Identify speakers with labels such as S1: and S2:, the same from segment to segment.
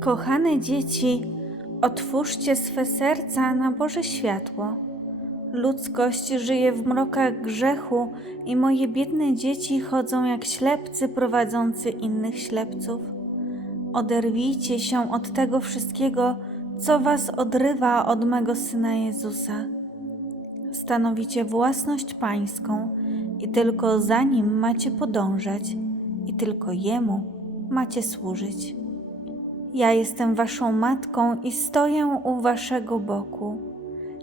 S1: Kochane dzieci, otwórzcie swe serca na Boże światło. Ludzkość żyje w mrokach grzechu i moje biedne dzieci chodzą jak ślepcy prowadzący innych ślepców. Oderwijcie się od tego wszystkiego, co was odrywa od mego Syna Jezusa. Stanowicie własność Pańską i tylko za Nim macie podążać i tylko Jemu macie służyć. Ja jestem waszą matką i stoję u waszego boku.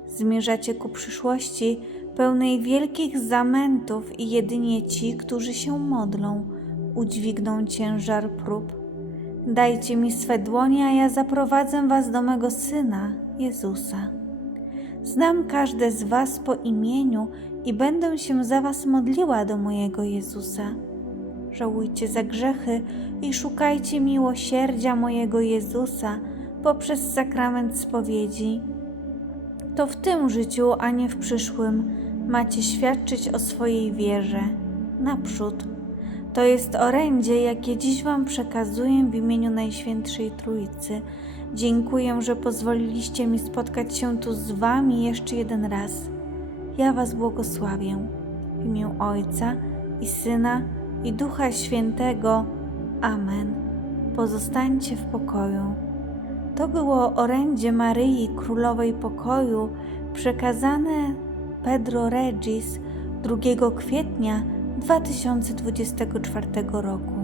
S1: Zmierzacie ku przyszłości pełnej wielkich zamętów i jedynie ci, którzy się modlą, udźwigną ciężar prób. Dajcie mi swe dłonie, a ja zaprowadzę was do mego Syna, Jezusa. Znam każde z was po imieniu i będę się za was modliła do mojego Jezusa. Żałujcie za grzechy i szukajcie miłosierdzia mojego Jezusa poprzez sakrament spowiedzi. To w tym życiu, a nie w przyszłym, macie świadczyć o swojej wierze. Naprzód. To jest orędzie, jakie dziś Wam przekazuję w imieniu Najświętszej Trójcy. Dziękuję, że pozwoliliście mi spotkać się tu z Wami jeszcze jeden raz. Ja Was błogosławię. W imię Ojca i Syna i Ducha Świętego. Amen. Pozostańcie w pokoju. To było orędzie Maryi Królowej Pokoju przekazane Pedro Regis 2 kwietnia 2024 roku.